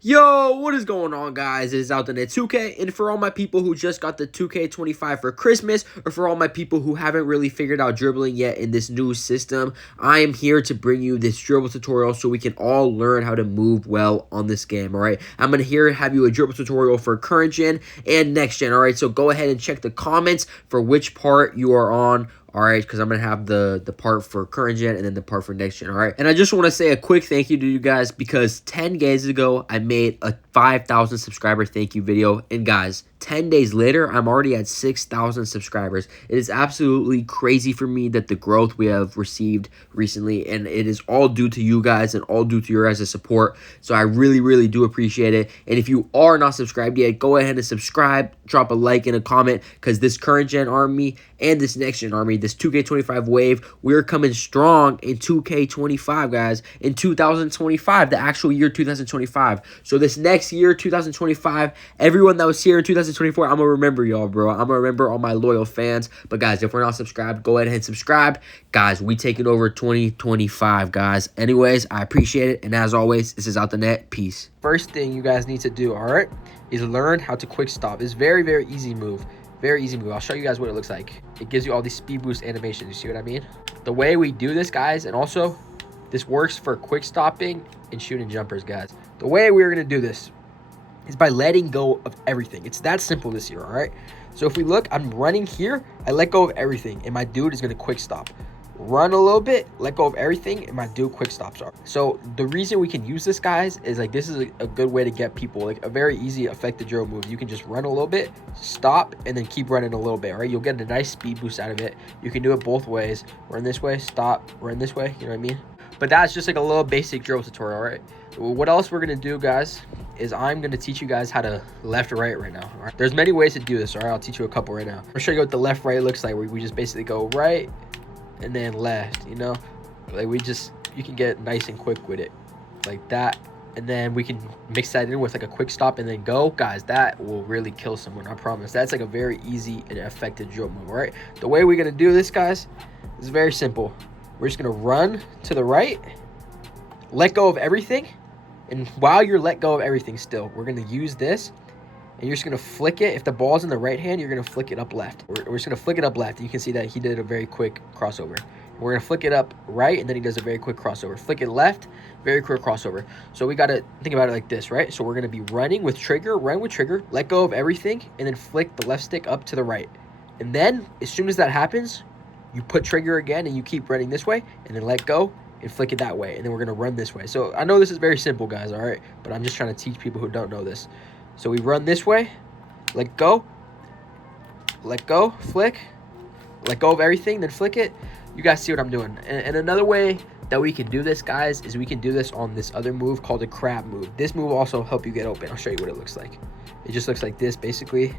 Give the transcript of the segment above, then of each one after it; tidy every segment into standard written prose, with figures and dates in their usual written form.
Yo, what is going on, guys? It is Outdanet 2K, and for all my people who just got the 2K25 for Christmas, or for all my people who haven't really figured out dribbling yet in this new system, I am here to bring you this dribble tutorial so we can all learn how to move well on this game, alright? I'm going to have you a dribble tutorial for current gen and next gen, alright? So go ahead and check the comments for which part you are on. All right, because I'm going to have the part for current gen and then the part for next gen, all right? And I just want to say a quick thank you to you guys because 10 days ago, I made a 5,000 subscriber thank you video. And guys, 10 days later, I'm already at 6,000 subscribers. It is absolutely crazy for me that the growth we have received recently, and it is all due to you guys and all due to your guys' support. So I really, really do appreciate it. And if you are not subscribed yet, go ahead and subscribe, drop a like and a comment, because this current gen army and this next gen army, this 2K25 wave, we're coming strong in 2K25, guys, in 2025, the actual year 2025. So this next year, 2025, everyone that was here in 2024, I'm gonna remember y'all, bro. I'm gonna remember all my loyal fans. But guys, if we're not subscribed, go ahead and subscribe. Guys, we taking over 2025, guys. Anyways, I appreciate it, and as always, this is Outdanet. Peace. First thing you guys need to do, all right, is learn how to quick stop. It's very, very easy move. Very easy move. I'll show you guys what it looks like. It gives you all these speed boost animations. You see what I mean? The way we do this, guys, and also this works for quick stopping and shooting jumpers, guys. The way we're going to do this is by letting go of everything. It's that simple this year, all right? So if we look, I'm running here. I let go of everything, and my dude is going to quick stop. Run a little bit, let go of everything, and my dude quick stops are. So the reason we can use this, guys, is like this is a good way to get people, like a very easy effective drill move. You can just run a little bit, stop, and then keep running a little bit, right? You'll get a nice speed boost out of it. You can do it both ways. Run this way, stop, run this way, you know what I mean? But that's just like a little basic drill tutorial, right? What else we're gonna do, guys, is I'm gonna teach you guys how to left right now, all right? There's many ways to do this, all right? I'll teach you a couple right now. I'll show you what the left right looks like, where we just basically go right and then left, you know, like you can get nice and quick with it like that, and then we can mix that in with like a quick stop and then go. Guys, that will really kill someone, I promise. That's like a very easy and effective drill move, all right? The way we're gonna do this, guys, is very simple. We're just gonna run to the right, let go of everything, and while you're let go of everything still, we're gonna use this, and you're just going to flick it. If the ball's in the right hand, you're going to flick it up left. We're just going to flick it up left. You can see that he did a very quick crossover. We're going to flick it up right, and then he does a very quick crossover. Flick it left, very quick crossover. So we got to think about it like this, right? So we're going to be running with trigger, run with trigger, let go of everything, and then flick the left stick up to the right. And then as soon as that happens, you put trigger again, and you keep running this way, and then let go and flick it that way. And then we're going to run this way. So I know this is very simple, guys, all right? But I'm just trying to teach people who don't know this. So we run this way, let go, flick, let go of everything, then flick it. You guys see what I'm doing. And another way that we can do this, guys, is we can do this on this other move called the crab move. This move will also help you get open. I'll show you what it looks like. It just looks like this, basically.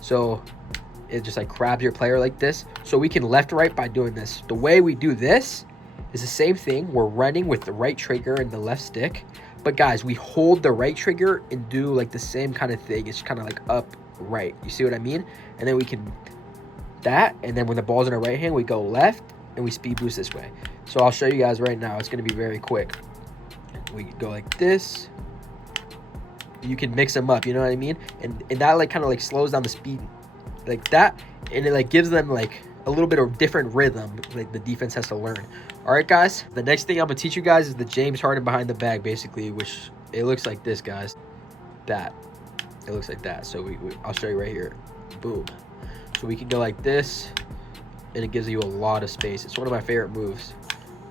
So it just like crabs your player like this. So we can left right by doing this. The way we do this is the same thing. We're running with the right trigger and the left stick. But guys, we hold the right trigger and do like the same kind of thing. It's kind of like up right. You see what I mean? And then we can that. And then when the ball's in our right hand, we go left and we speed boost this way. So I'll show you guys right now. It's going to be very quick. We go like this. You can mix them up. You know what I mean? And that like kind of like slows down the speed like that. And it like gives them like a little bit of different rhythm like the defense has to learn. All right, guys, the next thing I'm gonna teach you guys is the James Harden behind the bag, basically, which it looks like this, guys. That it looks like that. So I'll show you right here. Boom. So we can go like this, and it gives you a lot of space. It's one of my favorite moves.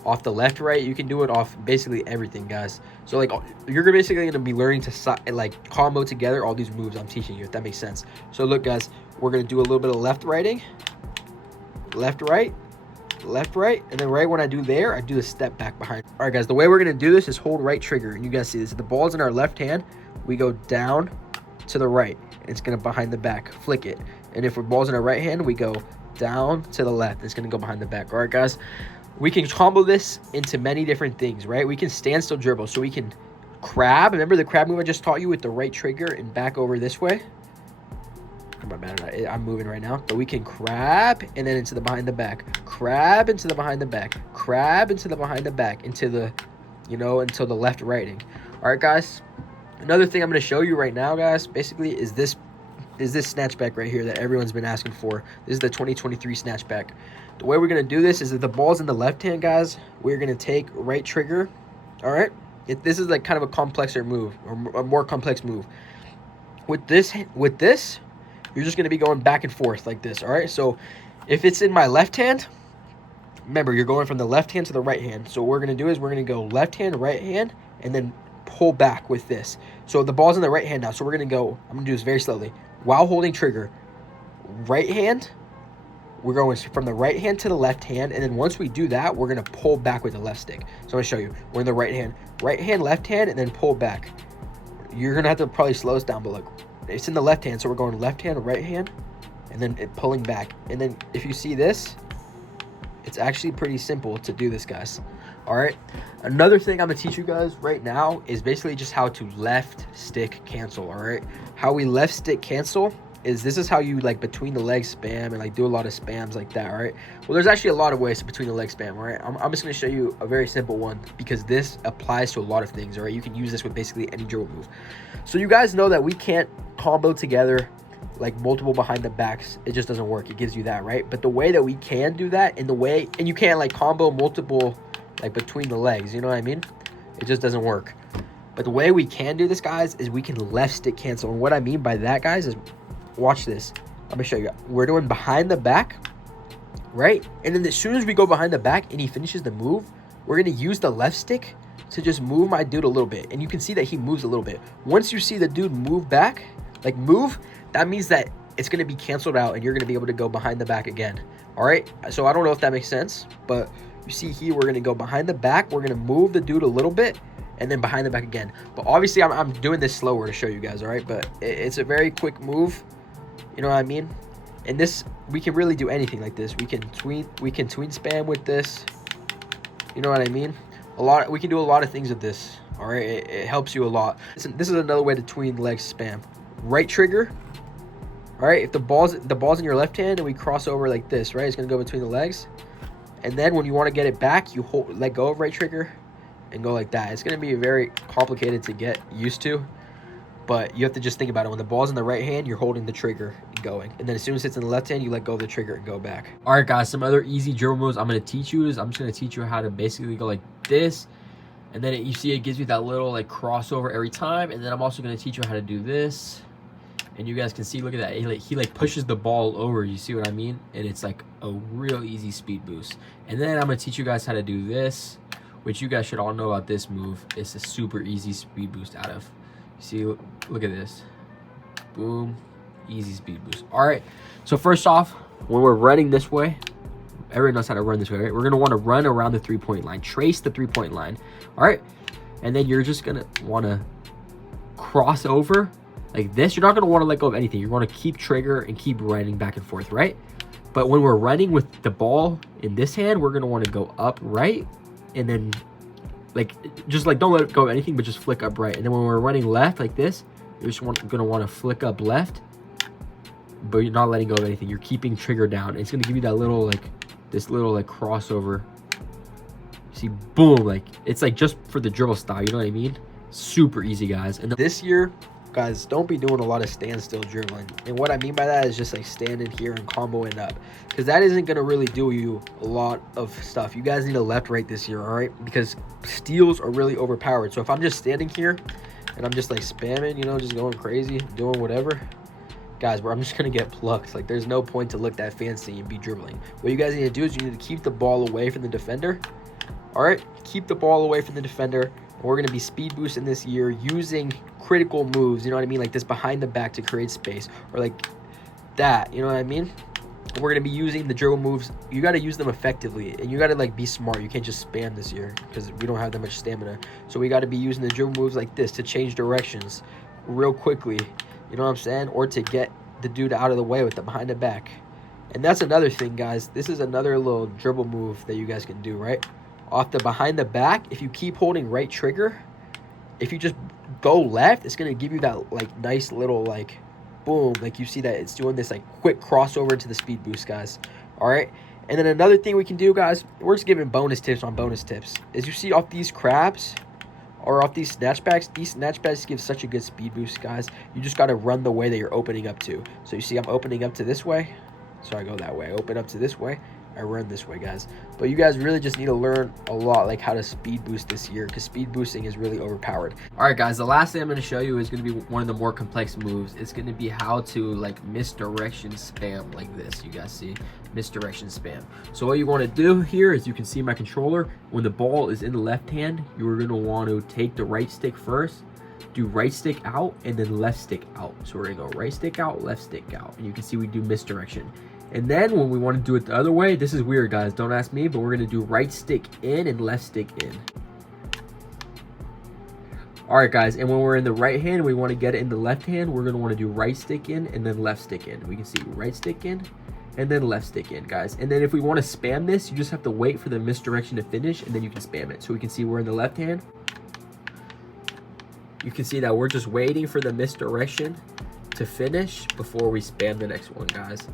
Off the left right, you can do it off basically everything, guys. So like you're basically gonna be learning to like combo together all these moves I'm teaching you, if that makes sense. So look, guys, we're gonna do a little bit of left righting, left right, and then right when I do there, I do a step back behind. All right, guys, the way we're gonna do this is hold right trigger, and you guys see this. If the ball's in our left hand, we go down to the right, and it's gonna behind the back, flick it. And if the ball's in our right hand, we go down to the left, it's gonna go behind the back. All right, guys, we can combo this into many different things, right? We can standstill dribble, so we can crab. Remember the crab move I just taught you with the right trigger and back over this way? I'm moving right now. But we can crab and then into the behind the back. Crab into the behind the back. Crab into the behind the back. Into the, you know, until the left righting. All right, guys. Another thing I'm going to show you right now, guys, basically is this snatchback right here that everyone's been asking for. This is the 2023 snatchback. The way we're going to do this is that the ball's in the left hand, guys. We're going to take right trigger. All right. This is like kind of a complexer move, or a more complex move. With this, you're just going to be going back and forth like this. All right. So if it's in my left hand, remember, you're going from the left hand to the right hand. So what we're going to do is we're going to go left hand, right hand, and then pull back with this. So the ball's in the right hand now. So we're going to go, I'm going to do this very slowly. While holding trigger, right hand, we're going from the right hand to the left hand. And then once we do that, we're going to pull back with the left stick. So I'm going to show you. We're in the right hand, left hand, and then pull back. You're going to have to probably slow us down, but look, it's in the left hand. So we're going left hand, right hand, and then pulling back. And then if you see this, it's actually pretty simple to do this, guys. All right. Another thing I'm going to teach you guys right now is basically just how to left stick cancel. All right. How we left stick cancel is this is how you like between the legs spam and like do a lot of spams like that. All right. Well, there's actually a lot of ways to between the leg spam. All right. I'm just going to show you a very simple one because this applies to a lot of things. All right. You can use this with basically any dribble move. So you guys know that we can't combo together like multiple behind the backs. It just doesn't work. It gives you that, right? But the way that we can do that and you can't like combo multiple like between the legs, you know what I mean? It just doesn't work. But the way we can do this, guys, is we can left stick cancel. And what I mean by that, guys, is watch this. I'm gonna show you. We're doing behind the back, right? And then as soon as we go behind the back and he finishes the move, we're gonna use the left stick to just move my dude a little bit. And you can see that he moves a little bit. Once you see the dude move back, like move, that means that it's gonna be canceled out and you're gonna be able to go behind the back again. All right, so I don't know if that makes sense, but you see here, we're going to go behind the back. We're going to move the dude a little bit and then behind the back again. But obviously, I'm doing this slower to show you guys, all right? But it's a very quick move. You know what I mean? And this, we can really do anything like this. We can tween spam with this. You know what I mean? We can do a lot of things with this, all right? It helps you a lot. This is another way to tween leg spam. Right trigger. All right, if the ball's in your left hand and we cross over like this, right? It's going to go between the legs. And then when you want to get it back, you let go of right trigger and go like that. It's going to be very complicated to get used to, but you have to just think about it. When the ball's in the right hand, you're holding the trigger and going. And then as soon as it's in the left hand, you let go of the trigger and go back. All right, guys, some other easy dribble moves I'm going to teach you is I'm just going to teach you how to basically go like this. And then you see it gives you that little like crossover every time. And then I'm also going to teach you how to do this. And you guys can see, look at that. He like pushes the ball over. You see what I mean? And it's like a real easy speed boost. And then I'm going to teach you guys how to do this, which you guys should all know about this move. It's a super easy speed boost out of. You see, look at this. Boom. Easy speed boost. All right. So first off, when we're running this way, everyone knows how to run this way, right? We're going to want to run around the three-point line. Trace the three-point line. All right. And then you're just going to want to cross over like this. You're not going to want to let go of anything. You're going to keep trigger and keep running back and forth, right? But when we're running with the ball in this hand, we're going to want to go up right. And then like, just like don't let go of anything, but just flick up right. And then when we're running left like this, you're just going to want to flick up left, but you're not letting go of anything. You're keeping trigger down. It's going to give you that little like, this little like crossover. See, boom, like it's like just for the dribble style. You know what I mean? Super easy, guys. And this year, guys, don't be doing a lot of standstill dribbling. And what I mean by that is just like standing here and comboing up, because that isn't going to really do you a lot of stuff. You guys need a left right this year, all right? Because steals are really overpowered. So if I'm just standing here and I'm just like spamming, you know, just going crazy, doing whatever, guys, I'm just going to get plucked. Like there's no point to look that fancy and be dribbling. What you guys need to do is you need to keep the ball away from the defender. All right, keep the ball away from the defender. We're going to be speed boosting this year using critical moves, you know what I mean? Like this behind the back to create space, or like that, you know what I mean? We're going to be using the dribble moves. You got to use them effectively, and you got to like be smart. You can't just spam this year because we don't have that much stamina. So we got to be using the dribble moves like this to change directions real quickly, you know what I'm saying? Or to get the dude out of the way with the behind the back. And that's another thing, guys. This is another little dribble move that you guys can do, right? Off the behind the back, if you keep holding right trigger, if you just go left, it's going to give you that like nice little like boom. Like you see that it's doing this like quick crossover to the speed boost, guys. All right. And then another thing we can do, guys, we're just giving bonus tips on bonus tips, is you see off these crabs, or off these snatchbacks. These snatchbacks give such a good speed boost, guys. You just got to run the way that you're opening up to. So you see I'm opening up to this way, so I go that way. I open up to this way, I run this way, guys. But you guys really just need to learn a lot, like how to speed boost this year, because speed boosting is really overpowered. All right, guys, the last thing I'm going to show you is going to be one of the more complex moves. It's going to be how to like misdirection spam like this. You guys see misdirection spam. So what you want to do here is, you can see my controller, when the ball is in the left hand, you're going to want to take the right stick first, do right stick out, and then left stick out. So we're going to go right stick out, left stick out, and you can see we do misdirection. And then when we want to do it the other way, this is weird, guys, don't ask me, but we're going to do right stick in and left stick in. All right, guys, and when we're in the right hand, we want to get it in the left hand, we're going to want to do right stick in and then left stick in. We can see right stick in and then left stick in, guys. And then if we want to spam this, you just have to wait for the misdirection to finish, and then you can spam it. So we can see we're in the left hand. You can see that we're just waiting for the misdirection to finish before we spam the next one, guys.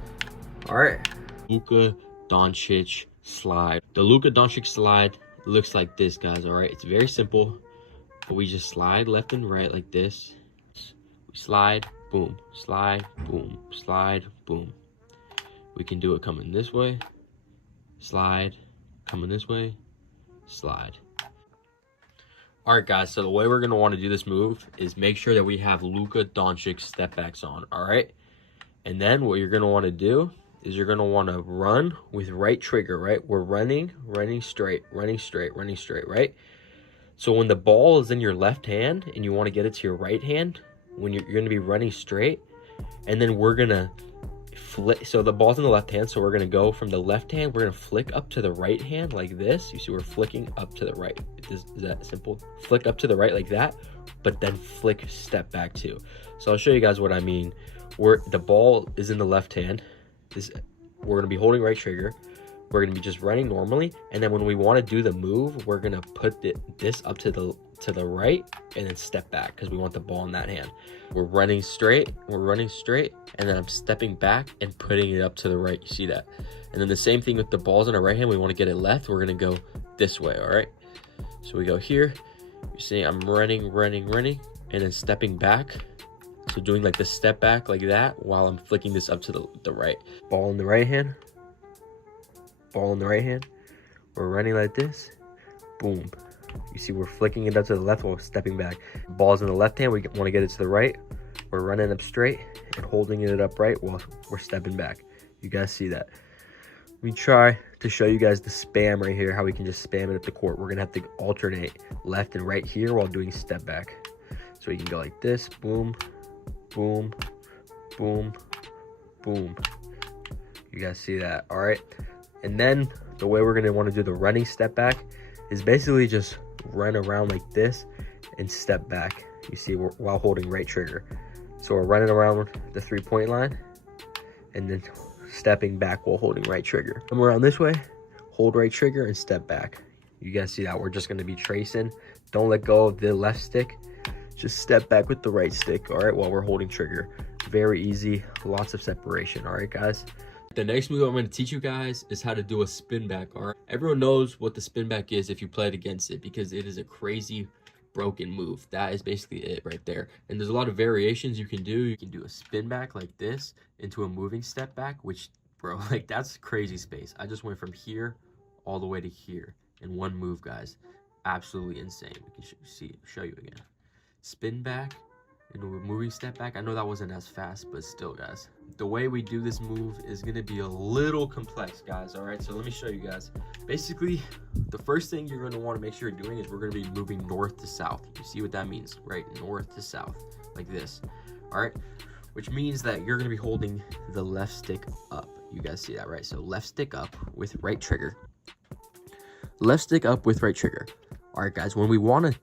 All right. Luka Doncic slide. The Luka Doncic slide looks like this, guys. All right. It's very simple. But we just slide left and right like this. We slide, boom, slide, boom, slide, boom. We can do it coming this way, slide, coming this way, slide. All right, guys, so the way we're going to want to do this move is make sure that we have Luka Doncic step backs on, all right? And then what you're going to want to do is you're going to want to run with right trigger, right? We're running straight, right? So when the ball is in your left hand and you want to get it to your right hand, when you're going to be running straight, and then we're going to flick. So the ball's in the left hand, so we're going to go from the left hand, we're going to flick up to the right hand like this. You see we're flicking up to the right. Is that simple? Flick up to the right like that, but then flick step back too. So I'll show you guys what I mean. Where the ball is in the left hand, we're going to be holding right trigger. We're going to be just running normally, and then when we want to do the move, we're going to put this up to the right and then step back because we want the ball in that hand. We're running straight, and then I'm stepping back and putting it up to the right. You see that? And then the same thing with the balls in our right hand. We want to get it left. We're going to go this way, all right? So we go here. You see I'm running, and then stepping back. So doing like the step back like that while I'm flicking this up to the right. Ball in the right hand. Ball in the right hand. We're running like this. Boom. You see we're flicking it up to the left while stepping back. Ball's in the left hand. We want to get it to the right. We're running up straight and holding it up right while we're stepping back. You guys see that? Let me try to show you guys the spam right here, how we can just spam it at the court. We're going to have to alternate left and right here while doing step back. So you can go like this. Boom, boom, boom, boom. You guys see that? All right. And then the way we're going to want to do the running step back is basically just run around like this and step back. You see, while holding right trigger. So we're running around the 3-point line and then stepping back while holding right trigger. Come around this way, hold right trigger and step back. You guys see that? We're just going to be tracing. Don't let go of the left stick. Just step back with the right stick, all right, while we're holding trigger. Very easy, lots of separation, all right, guys? The next move I'm going to teach you guys is how to do a spin back, all right? Everyone knows what the spin back is if you played against it, because it is a crazy broken move. That is basically it right there. And there's a lot of variations you can do. You can do a spin back like this into a moving step back, which, bro, like that's crazy space. I just went from here all the way to here in one move, guys. Absolutely insane. We can show you again. Spin back into a moving step back. I know that wasn't as fast, but still, guys. The way we do this move is going to be a little complex, guys, all right? So let me show you guys. Basically, the first thing you're going to want to make sure you're doing is we're going to be moving north to south. You see what that means, right? North to south, like this, all right? Which means that you're going to be holding the left stick up. You guys see that, right? So left stick up with right trigger. Left stick up with right trigger. All right, guys, when we wanna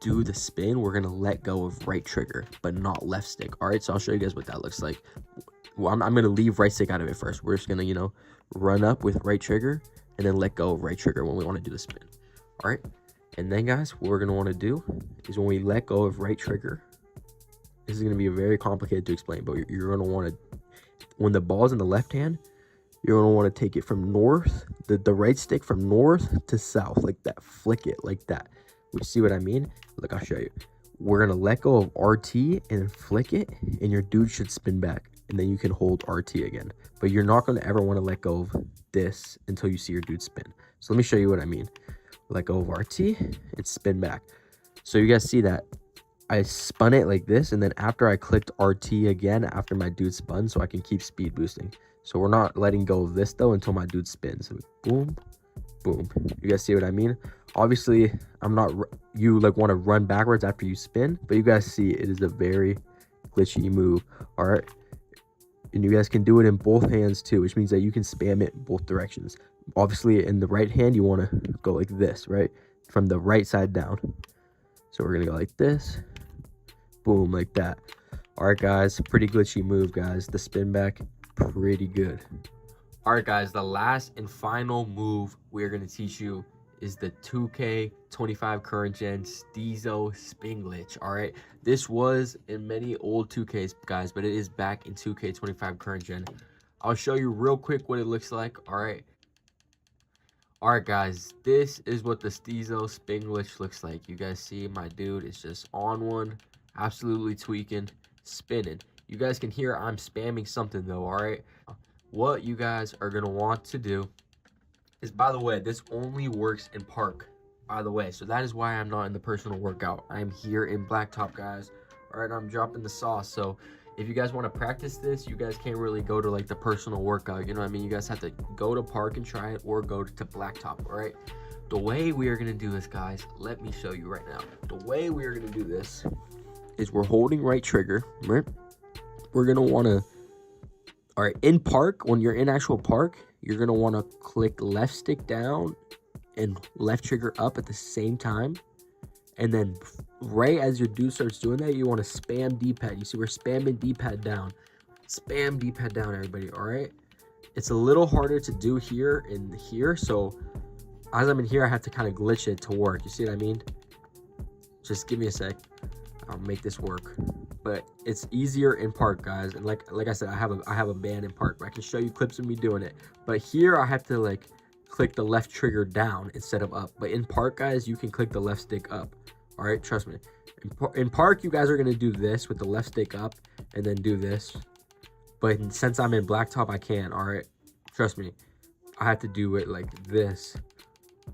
do the spin, we're gonna let go of right trigger, but not left stick. All right, so I'll show you guys what that looks like. Well, I'm gonna leave right stick out of it first. We're just gonna, run up with right trigger and then let go of right trigger when we want to do the spin. All right, and then, guys, what we're gonna want to do is when we let go of right trigger, this is gonna be very complicated to explain, but you're gonna want to, when the ball's in the left hand, you're going to want to take it from north, the right stick from north to south, like that. Flick it like that. You see what I mean? Look, I'll show you. We're gonna let go of RT and then flick it, and your dude should spin back, and then you can hold RT again. But you're not gonna ever want to let go of this until you see your dude spin. So let me show you what I mean. Let go of RT and spin back. So you guys see that I spun it like this, and then after I clicked RT again after my dude spun, so I can keep speed boosting. So we're not letting go of this though until my dude spins. So boom, boom. You guys see what I mean? Obviously, you like want to run backwards after you spin, but you guys see it is a very glitchy move. All right, and you guys can do it in both hands too, which means that you can spam it in both directions. Obviously, in the right hand, you want to go like this, right, from the right side down. So we're gonna go like this, boom, like that. All right, guys, pretty glitchy move, guys. The spin back, pretty good. All right, guys, the last and final move we're gonna teach you is the 2K25 current gen Steezo spin glitch. All right, this was in many old 2Ks, guys, but it is back in 2K25 current gen. I'll show you real quick what it looks like. All right, guys, this is what the Steezo spin glitch looks like. You guys see my dude is just on one, absolutely tweaking, spinning. You guys can hear I'm spamming something though. All right, what you guys are gonna want to do is, by the way, this only works in park, by the way. So that is why I'm not in the personal workout. I'm here in blacktop, guys. All right, I'm dropping the sauce. So if you guys want to practice this, you guys can't really go to like the personal workout. You know what I mean? You guys have to go to park and try it, or go to blacktop. All right. The way we are gonna do this, guys, let me show you right now. The way we are gonna do this is we're holding right trigger. Right? We're gonna want to. All right, in park, when you're in actual park, you're going to want to click left stick down and left trigger up at the same time. And then right as your dude starts doing that, you want to spam D-pad. You see, we're spamming D-pad down. Spam D-pad down, everybody, all right? It's a little harder to do here and here. So as I'm in here, I have to kind of glitch it to work. You see what I mean? Just give me a sec. I'll make this work. But it's easier in park, guys. And like I said, I have a band in park. I can show you clips of me doing it. But here I have to like click the left trigger down instead of up. But in park, guys, you can click the left stick up. All right, trust me. In park, you guys are gonna do this with the left stick up and then do this. But since I'm in blacktop, I can't. All right, trust me. I have to do it like this.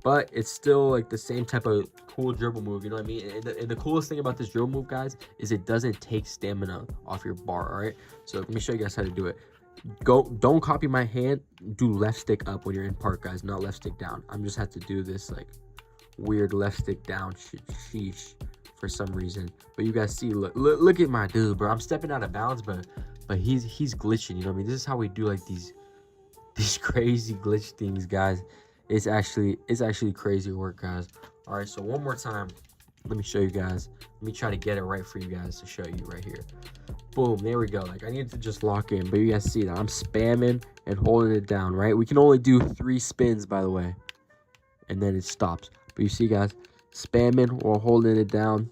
But it's still like the same type of cool dribble move, you know what I mean? And the coolest thing about this dribble move, guys, is it doesn't take stamina off your bar. All right, so let me show you guys how to do it. Don't copy my hand. Do left stick up when you're in park, guys, not left stick down. I'm just have to do this like weird left stick down sheesh for some reason. But you guys see, look at my dude, bro. I'm stepping out of bounds, but he's glitching, you know what I mean? This is how we do like these crazy glitch things, guys. It's actually crazy work, guys. All right, so one more time, let me show you guys. Let me try to get it right for you guys to show you right here. Boom, there we go. Like, I need to just lock in, but you guys see that I'm spamming and holding it down, right? We can only do 3 spins, by the way, and then it stops. But you see, guys, spamming or holding it down,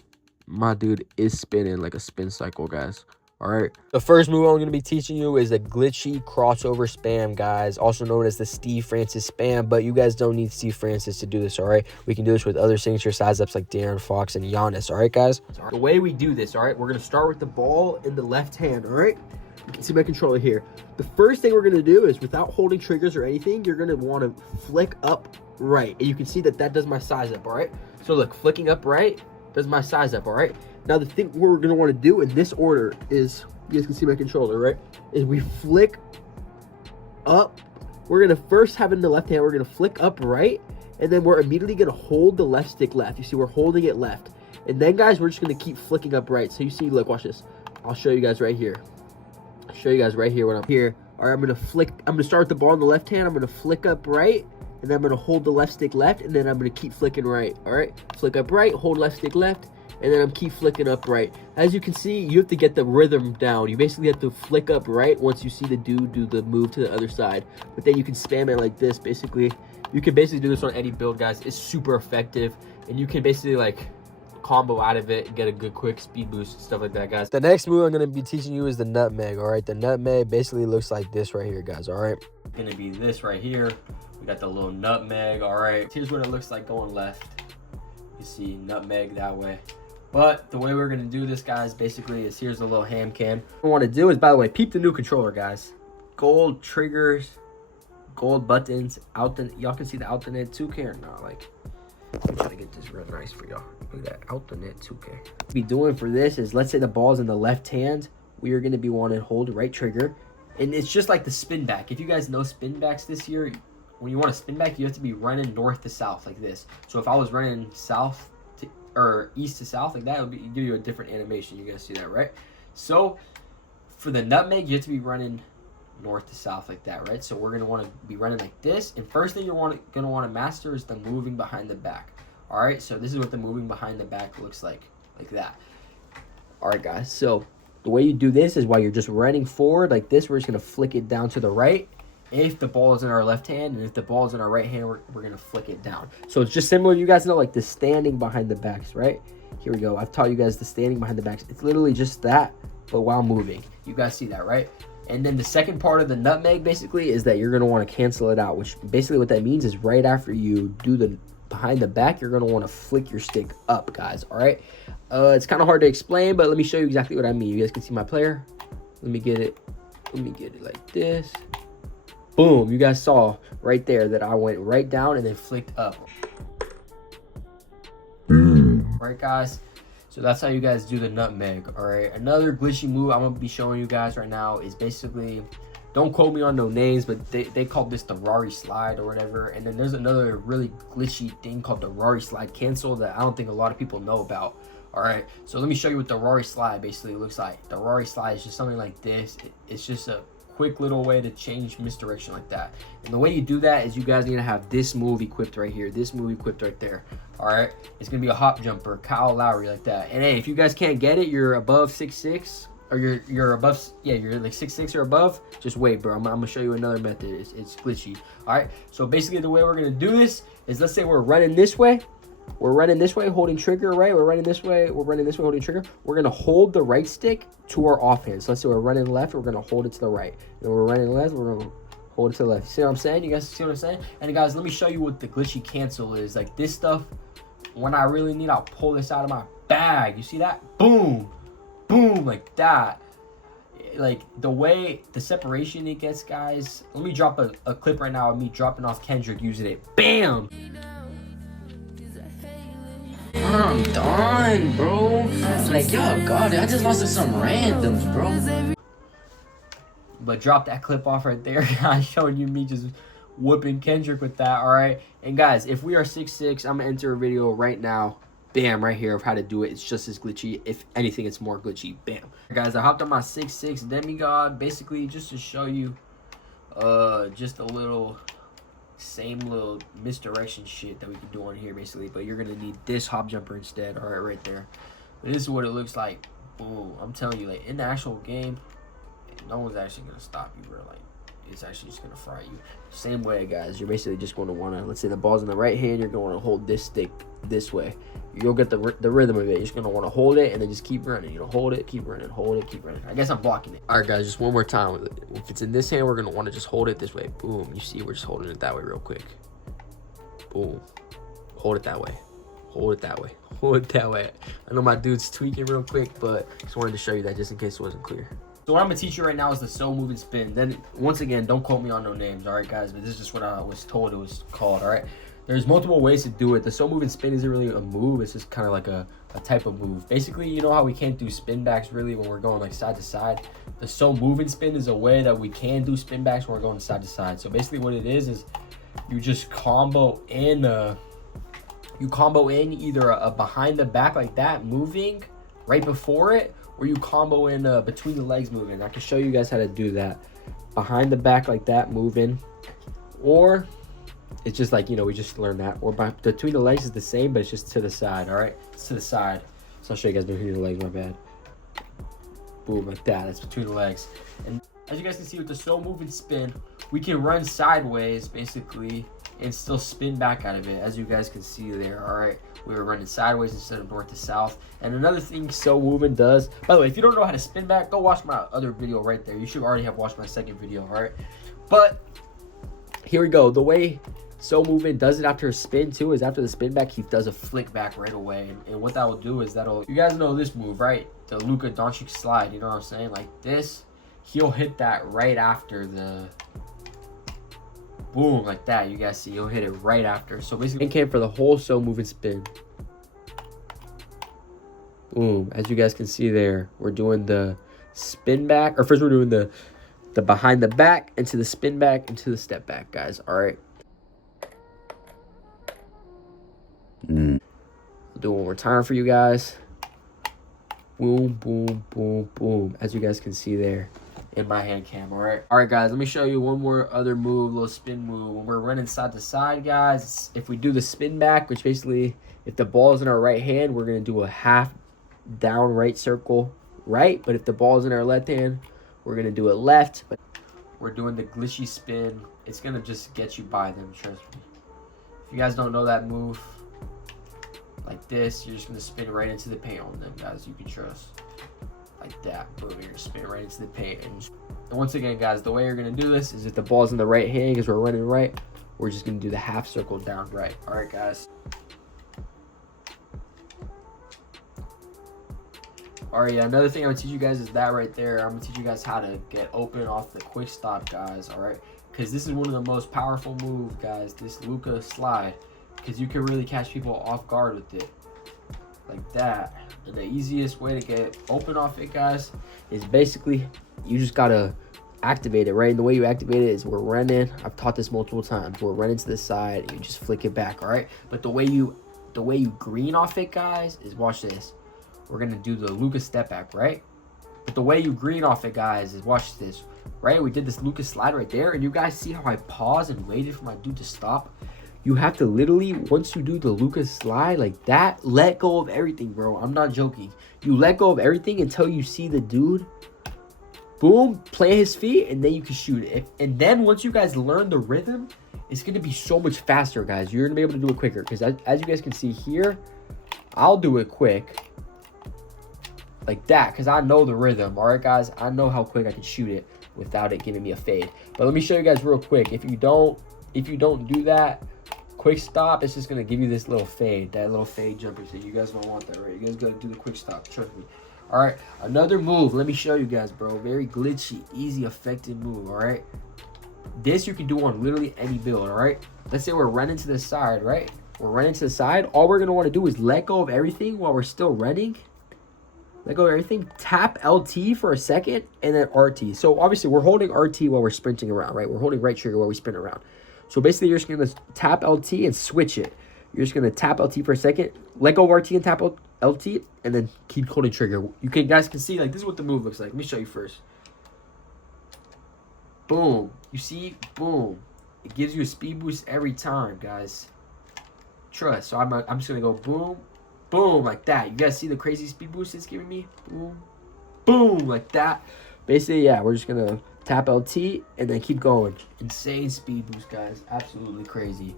my dude is spinning like a spin cycle, guys. All right, the first move I'm going to be teaching you is a glitchy crossover spam, guys, also known as the Steve Francis spam. But you guys don't need Steve Francis to do this. All right, we can do this with other signature size ups like Darren Fox and Giannis. All right, guys, the way we do this, all right, we're going to start with the ball in the left hand. All right, you can see my controller here. The first thing we're going to do is, without holding triggers or anything, you're going to want to flick up right, and you can see that does my size up. All right, so look, flicking up right does my size up. All right, now the thing we're going to want to do in this order is, you guys can see my controller, right, is we flick up. We're going to first have it in the left hand. We're going to flick up right, and then we're immediately going to hold the left stick left. You see, we're holding it left. And then, guys, we're just going to keep flicking up right. So you see, look, watch this. I'll show you guys right here. I'll show you guys right here when I'm here. All right, I'm going to start with the ball in the left hand. I'm going to flick up right, and then I'm going to hold the left stick left, and then I'm going to keep flicking right. All right, flick up right, hold left stick left, and then I'm keep flicking up right. As you can see, you have to get the rhythm down. You basically have to flick up right once you see the dude do the move to the other side. But then you can spam it like this. Basically, you can basically do this on any build, guys. It's super effective, and you can basically like combo out of it and get a good quick speed boost and stuff like that, guys. The next move I'm going to be teaching you is the nutmeg. All right, the nutmeg basically looks like this right here, guys. All right, it's going to be this right here. We got the little nutmeg. All right, here's what it looks like going left. You see nutmeg that way. But the way we're going to do this, guys, basically is here's a little ham cam. What we want to do is, by the way, peep the new controller, guys. Gold triggers, gold buttons. Y'all can see the Outdanet 2K or not? Like, I'm trying to get this real nice for y'all. Look at that Outdanet 2K. What we be doing for this is, let's say the ball's in the left hand. We are going to be wanting to hold the right trigger. And it's just like the spin back. If you guys know spin backs this year, when you want to spin back, you have to be running north to south like this. So if I was running south to, or east to south like that, it would give you a different animation. You guys see that, right? So for the nutmeg, you have to be running north to south like that, right? So we're going to want to be running like this. And first thing you're going to want to master is the moving behind the back. All right, so this is what the moving behind the back looks like that. All right, guys, so the way you do this is while you're just running forward like this, we're just going to flick it down to the right if the ball is in our left hand, and if the ball is in our right hand, we're going to flick it down. So it's just similar, you guys know, like the standing behind the backs, right? Here we go. I've taught you guys the standing behind the backs. It's literally just that, but while moving. You guys see that, right? And then the second part of the nutmeg basically is that you're going to want to cancel it out, which basically what that means is right after you do the behind the back, you're going to want to flick your stick up, guys. All right, it's kind of hard to explain, but let me show you exactly what I mean. You guys can see my player. Let me get it like this. Boom, you guys saw right there that I went right down and then flicked up. Right, guys, so that's how you guys do the nutmeg. All right, another glitchy move I'm gonna be showing you guys right now is basically, don't quote me on no names, but they call this the Rari slide or whatever. And then there's another really glitchy thing called the Rari slide cancel that I don't think a lot of people know about. All right, so let me show you what the Rari slide basically looks like. The Rari slide is just something like this. It's just a quick little way to change misdirection like that. And the way you do that is you guys need to have this move equipped right here, this move equipped right there. All right, it's gonna be a hop jumper, Kyle Lowry like that. And hey, if you guys can't get it, you're above 6'6", or you're above, yeah, you're like 6'6" or above, just wait, bro. I'm gonna show you another method. It's glitchy. All right, so basically the way we're gonna do this is, let's say we're running this way, holding trigger, right? We're running this way, holding trigger. We're gonna hold the right stick to our offhand. So let's say we're running left, we're gonna hold it to the right. And we're running left, we're gonna hold it to the left. See what I'm saying? You guys see what I'm saying? And guys, let me show you what the glitchy cancel is. Like this stuff, when I really need, I'll pull this out of my bag. You see that? Boom, boom, like that. Like the way the separation it gets, guys. Let me drop a clip right now of me dropping off Kendrick using it. Bam. I'm done, bro. Like, yo, God, I just lost to some randoms, bro. But drop that clip off right there, guys, showing you me just whooping Kendrick with that, all right? And guys, if we are 6'6", I'm gonna enter a video right now, bam, right here, of how to do it. It's just as glitchy. If anything, it's more glitchy. Bam. Guys, I hopped on my 6'6" demigod, basically just to show you just a little same little misdirection shit that we can do on here basically, but you're gonna need this hop jumper instead. All right, right there. But this is what it looks like. Boom. I'm telling you, like in the actual game, no one's actually gonna stop you, bro. Like it's actually just gonna fry you. Same way, guys, you're basically just going to want to, let's say the ball's in the right hand, you're going to want to hold this stick this way. You'll get the rhythm of it. You're just going to want to hold it and then just keep running. You know, hold it, keep running, hold it, keep running. I guess I'm blocking it. All right, guys, just one more time. If it's in this hand, we're going to want to just hold it this way. Boom. You see, we're just holding it that way real quick. Boom. Hold it that way. Hold it that way. Hold it that way. I know my dude's tweaking real quick, but just wanted to show you that just in case it wasn't clear. So what I'm gonna teach you right now is the so move and spin. Then once again, don't quote me on no names, all right, guys? But this is just what I was told it was called, all right? There's multiple ways to do it. The so move and spin isn't really a move. It's just kind of like a type of move. Basically, you know how we can't do spin backs really when we're going like side to side? The so move and spin is a way that we can do spin backs when we're going side to side. So basically what it is you just combo in either a behind the back like that, moving right before it, or you combo in between the legs moving. I can show you guys how to do that. Behind the back like that, moving. Or it's just like, you know, we just learned that. Or between the legs is the same, but it's just to the side, all right? It's to the side. So I'll show you guys between the legs, my bad. Boom, like that. That's between the legs. And as you guys can see with the so move and spin, we can run sideways, basically, and still spin back out of it, as you guys can see there, all right? We were running sideways instead of north to south. And another thing so moving does, by the way, if you don't know how to spin back, go watch my other video right there. You should already have watched my second video, all right? But here we go. The way So movement does it after a spin too. Is after the spin back, he does a flick back right away. And what that will do is you guys know this move, right? The Luka Doncic slide, you know what I'm saying? Like this, he'll hit that right after the boom, like that. You guys see, he'll hit it right after. So basically, it came for the whole so moving spin. Boom. As you guys can see there, we're doing the spin back. Or first, we're doing the behind the back into the spin back into the step back, guys. All right. I'll do it one more time for you guys. Boom, boom, boom, boom. As you guys can see there in my hand cam, all right? All right, guys, let me show you one more other move, little spin move. When we're running side to side, guys, if we do the spin back, which basically, if the ball is in our right hand, we're going to do a half down right circle right. But if the ball is in our left hand, we're going to do it left. But we're doing the glitchy spin. It's going to just get you by them, trust me. If you guys don't know that move, like this, you're just going to spin right into the paint on them, guys. You can trust. Like that. Boom, you're going to spin right into the paint. And once again, guys, the way you're going to do this is if the ball's in the right hand, because we're running right, we're just going to do the half circle down right. All right, guys. All right, yeah, another thing I'm going to teach you guys is that right there. I'm going to teach you guys how to get open off the quick stop, guys, all right? Because this is one of the most powerful moves, guys, this Luka slide. Because you can really catch people off guard with it. Like that. And the easiest way to get open off it, guys, is basically you just got to activate it, right? And the way you activate it is we're running. I've taught this multiple times. We're running to the side and you just flick it back, all right? But the way you green off it, guys, is watch this. We're going to do the Luka step back, right? But the way you green off it, guys, is watch this, right? We did this Luka slide right there. And you guys see how I paused and waited for my dude to stop? You have to literally, once you do the Luka slide like that, let go of everything, bro. I'm not joking. You let go of everything until you see the dude, boom, plant his feet, and then you can shoot it. And then once you guys learn the rhythm, it's going to be so much faster, guys. You're going to be able to do it quicker. Because as you guys can see here, I'll do it quick. Like that, because I know the rhythm. All right, guys? I know how quick I can shoot it without it giving me a fade. But let me show you guys real quick. If you don't do that, quick stop, it's just going to give you this little fade, that little fade jumper. So you guys don't want that, right? You guys got to do the quick stop, trust me. All right, another move. Let me show you guys, bro. Very glitchy, easy, effective move, all right? This you can do on literally any build, all right? Let's say we're running to the side, right? We're running to the side. All we're going to want to do is let go of everything while we're still running. Let go of everything. Tap LT for a second, and then RT. So obviously, we're holding RT while we're sprinting around, right? We're holding right trigger while we sprint around. So basically, you're just going to tap LT and switch it. You're just going to tap LT for a second, let go of RT and tap LT, and then keep holding trigger. You guys can see, like, this is what the move looks like. Let me show you first. Boom. You see? Boom. It gives you a speed boost every time, guys. Trust. So I'm just going to go boom, boom, like that. You guys see the crazy speed boost it's giving me? Boom, boom, like that. Basically, yeah, we're just going to tap LT and then keep going. Insane speed boost, guys. Absolutely crazy.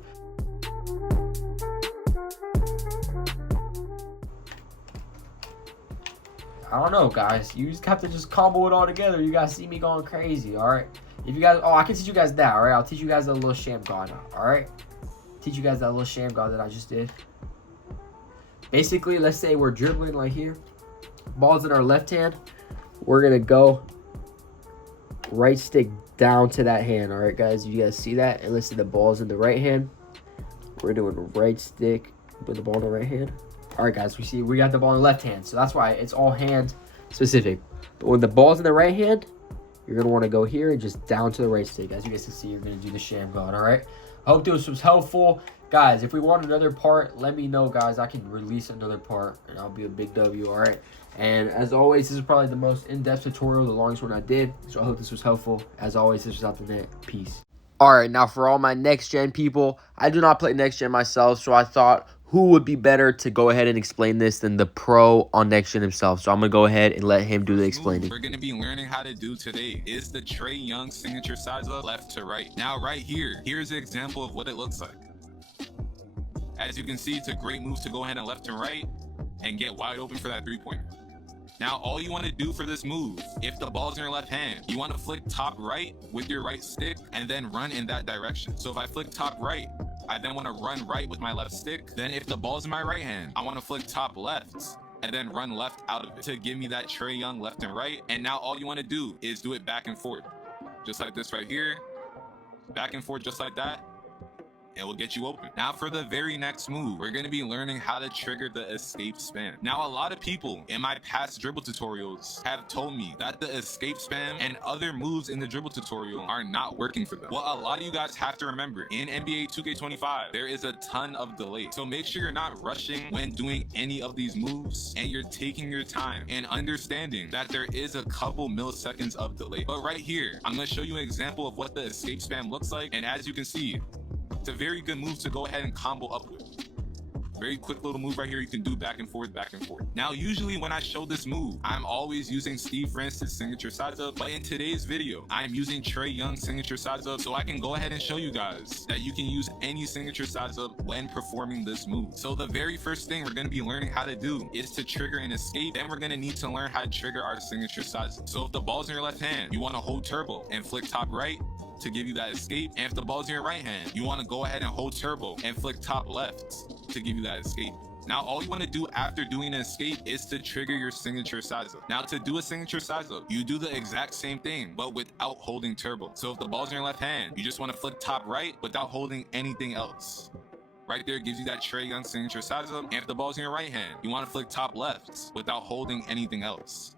I don't know, guys. You just have to just combo it all together. You guys see me going crazy, all right? If you guys, I can teach you guys that, all right? I'll teach you guys a little sham god, all right? Teach you guys that little sham god that I just did. Basically, let's say we're dribbling right here. Ball's in our left hand. We're going to go right stick down to that hand, all right, guys? You guys see that? And let's say the ball's in the right hand. We're doing right stick with the ball in the right hand. All right, guys, we got the ball in the left hand. So that's why it's all hand specific. But when the ball's in the right hand, you're going to want to go here and just down to the right stick. As you guys can see, you're going to do the sham god, all right? I hope this was helpful. Guys, if we want another part, let me know, guys. I can release another part, and I'll be a big W, all right? And as always, this is probably the most in-depth tutorial, the longest one I did. So I hope this was helpful. As always, this was Outdanet. Peace. All right, now for all my next-gen people, I do not play next-gen myself, so I thought, who would be better to go ahead and explain this than the pro on next gen himself? So I'm going to go ahead and let him do the explaining. We're going to be learning how to do today is the Trae Young signature size up left to right. Now right here, here's an example of what it looks like. As you can see, it's a great move to go ahead and left and right and get wide open for that three-pointer. Now, all you want to do for this move, if the ball's in your left hand, you want to flick top right with your right stick and then run in that direction. So if I flick top right, I then want to run right with my left stick. Then if the ball's in my right hand, I want to flick top left and then run left out of it to give me that Trae Young left and right. And now all you want to do is do it back and forth. Just like this right here. Back and forth just like that. It will get you open. Now for the very next move, we're going to be learning how to trigger the escape spam. Now a lot of people in my past dribble tutorials have told me that the escape spam and other moves in the dribble tutorial are not working for them. Well, a lot of you guys have to remember, in NBA 2K25, there is a ton of delay. So make sure you're not rushing when doing any of these moves and you're taking your time and understanding that there is a couple milliseconds of delay. But right here, I'm going to show you an example of what the escape spam looks like. And as you can see, it's a very good move to go ahead and combo up with. Very quick little move right here you can do back and forth, back and forth. Now, usually when I show this move, I'm always using Steve Francis signature size up, but in today's video, I'm using Trae Young signature size up, so I can go ahead and show you guys that you can use any signature size up when performing this move. So the very first thing we're gonna be learning how to do is to trigger an escape. Then we're gonna need to learn how to trigger our signature size up. So if the ball's in your left hand, you wanna hold turbo and flick top right to give you that escape. And if the ball's in your right hand, you want to go ahead and hold turbo and flick top left to give you that escape. Now all you want to do after doing an escape is to trigger your signature size up. Now to do a signature size up, you do the exact same thing but without holding turbo. So if the ball's in your left hand, you just want to flick top right without holding anything else. Right there gives you that Trae Young signature size up. And if the ball's in your right hand, you want to flick top left without holding anything else.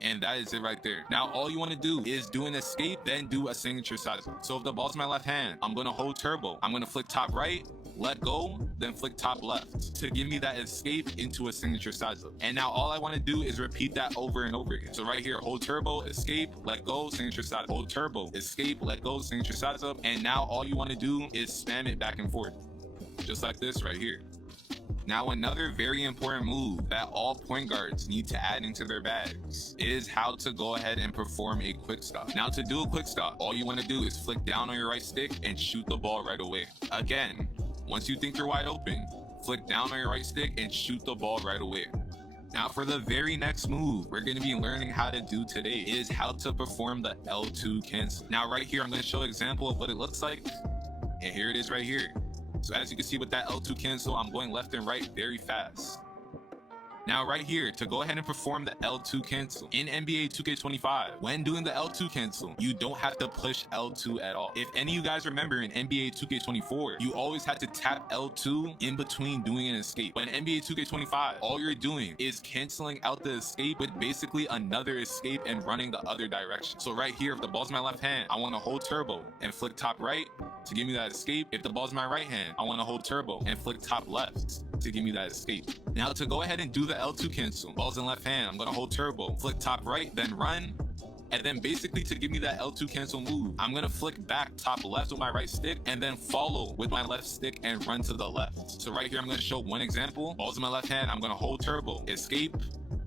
And that is it right there. Now all you want to do is do an escape, then do a signature size up. So if the ball's in my left hand, I'm going to hold turbo. I'm going to flick top right, let go, then flick top left to give me that escape into a signature size up. And now all I want to do is repeat that over and over again. So right here, hold turbo, escape, let go, signature size up. Hold turbo, escape, let go, signature size up. And now all you want to do is spam it back and forth. Just like this right here. Now another very important move that all point guards need to add into their bags is how to go ahead and perform a quick stop. Now to do a quick stop, all you want to do is flick down on your right stick and shoot the ball right away. Again, once you think you're wide open, flick down on your right stick and shoot the ball right away. Now for the very next move we're going to be learning how to do today is how to perform the L2 cancel. Now right here I'm going to show an example of what it looks like, and here it is right here. So as you can see with that L2 cancel, I'm going left and right very fast. Now right here, to go ahead and perform the L2 cancel in NBA 2K25, when doing the L2 cancel, you don't have to push L2 at all. If any of you guys remember in NBA 2K24, you always had to tap L2 in between doing an escape. But in NBA 2K25, all you're doing is canceling out the escape with basically another escape and running the other direction. So right here, if the ball's in my left hand, I want to hold turbo and flick top right to give me that escape. If the ball's in my right hand, I want to hold turbo and flick top left to give me that escape. Now to go ahead and do the L2 cancel, ball's in left hand, I'm going to hold turbo, flick top right, then run. And then basically to give me that L2 cancel move, I'm going to flick back top left with my right stick and then follow with my left stick and run to the left. So right here, I'm going to show one example. Ball's in my left hand, I'm going to hold turbo, escape,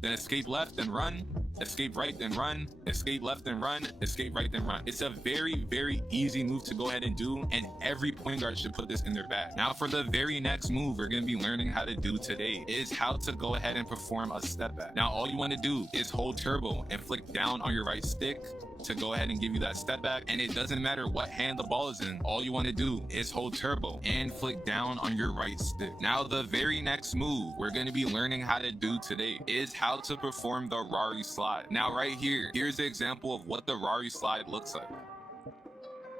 then escape left, then run. Escape right, then run, escape left, then run, escape right, then run. It's a very, very easy move to go ahead and do, and every point guard should put this in their bag. Now for the very next move we're going to be learning how to do today is how to go ahead and perform a step back. Now all you want to do is hold turbo and flick down on your right stick to go ahead and give you that step back, and it doesn't matter what hand the ball is in. All you want to do is hold turbo and flick down on your right stick. Now the very next move we're going to be learning how to do today is how to perform the Rari slide. Now right here, here's an example of what the Rari slide looks like.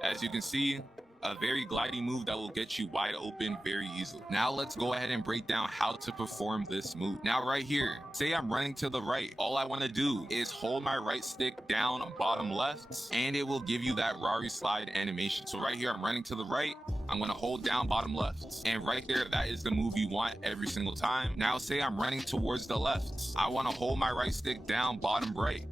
As you can see, a very gliding move that will get you wide open very easily. Now let's go ahead and break down how to perform this move. Now right here, say I'm running to the right. All I want to do is hold my right stick down on bottom left, and it will give you that Rari slide animation. So right here, I'm running to the right. I'm going to hold down bottom left. And right there, that is the move you want every single time. Now say I'm running towards the left. I want to hold my right stick down bottom right.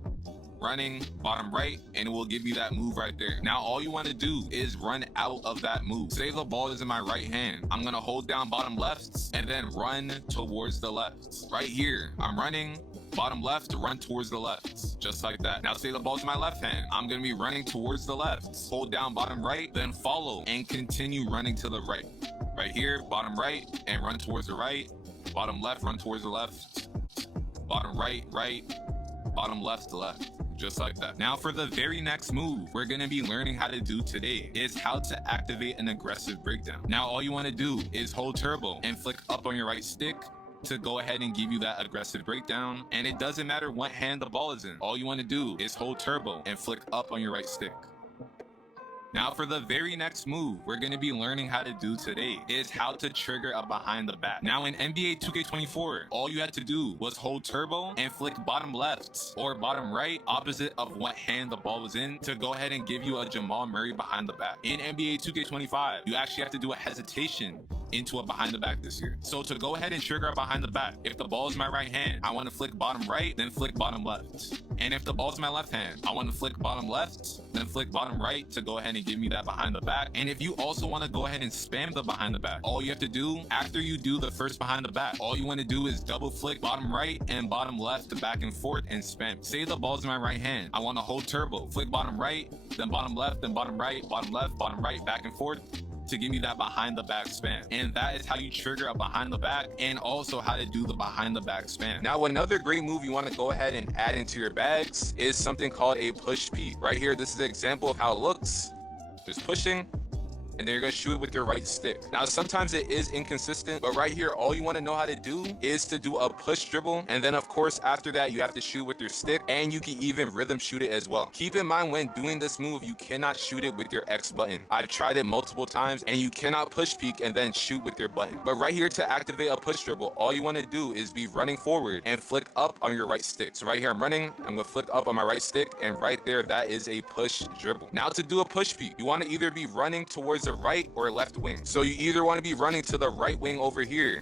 Running bottom right, and it will give you that move right there. Now all you want to do is run out of that move. Say the ball is in my right hand, I'm gonna hold down bottom left and then run towards the left. Right here, I'm running bottom left, run towards the left, just like that. Now say the ball's in my left hand, I'm gonna be running towards the left, hold down bottom right, then follow and continue running to the right. Right here, bottom right, and run towards the right. Bottom left, run towards the left. Bottom right, right. Bottom left, left. just like that. Now for the very next move we're gonna be learning how to do today is how to activate an aggressive breakdown. Now all you want to do is hold turbo and flick up on your right stick to go ahead and give you that aggressive breakdown, and it doesn't matter what hand the ball is in. All you want to do is hold turbo and flick up on your right stick. Now for the very next move we're going to be learning how to do today is how to trigger a behind the back. Now in NBA 2K24, all you had to do was hold turbo and flick bottom left or bottom right opposite of what hand the ball was in to go ahead and give you a Jamal Murray behind the back. In NBA 2K25, you actually have to do a hesitation into a behind the back this year. So to go ahead and trigger a behind the back, if the ball is my right hand, I want to flick bottom right, then flick bottom left. And if the ball's my left hand, I want to flick bottom left, then flick bottom right to go ahead and give me that behind the back. And if you also want to go ahead and spam the behind the back, all you have to do after you do the first behind the back, all you want to do is double flick bottom right and bottom left back and forth and spam. Say the ball's in my right hand, I want to hold turbo, flick bottom right, then bottom left, then bottom right, bottom left, bottom right, back and forth to give me that behind the back spam. And that is how you trigger a behind the back and also how to do the behind the back spam. Now another great move you want to go ahead and add into your bags is something called a push peek. Right here, this is an example of how it looks. Just pushing, and then you're gonna shoot it with your right stick. Now sometimes it is inconsistent, but right here all you want to know how to do is to do a push dribble, and then of course after that you have to shoot with your stick, and you can even rhythm shoot it as well. Keep in mind when doing this move you cannot shoot it with your X button. I've tried it multiple times and you cannot push peek and then shoot with your button. But right here to activate a push dribble, all you want to do is be running forward and flick up on your right stick. So right here I'm running, I'm gonna flick up on my right stick, and right there that is a push dribble. Now to do a push peek, you want to either be running towards the right or left wing. So you either want to be running to the right wing over here,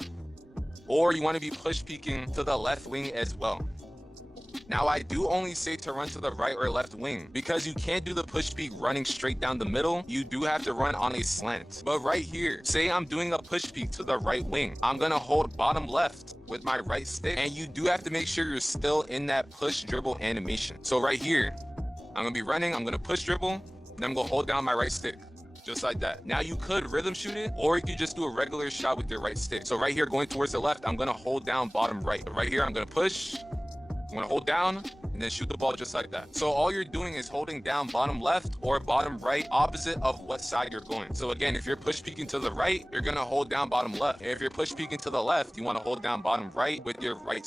or you want to be push peeking to the left wing as well. Now I do only say to run to the right or left wing because you can't do the push peek running straight down the middle. You do have to run on a slant. But right here, say I'm doing a push peek to the right wing, I'm gonna hold bottom left with my right stick, and you do have to make sure you're still in that push dribble animation. So right here, I'm gonna be running, I'm gonna push dribble, then I'm gonna hold down my right stick. Just like that. Now you could rhythm shoot it, or you could just do a regular shot with your right stick. So right here going towards the left, I'm gonna hold down bottom right. But right here I'm gonna push, I'm gonna hold down, and then shoot the ball just like that. So all you're doing is holding down bottom left or bottom right opposite of what side you're going. So again, if you're push peeking to the right, you're gonna hold down bottom left. And if you're push peeking to the left, you wanna hold down bottom right with your right stick.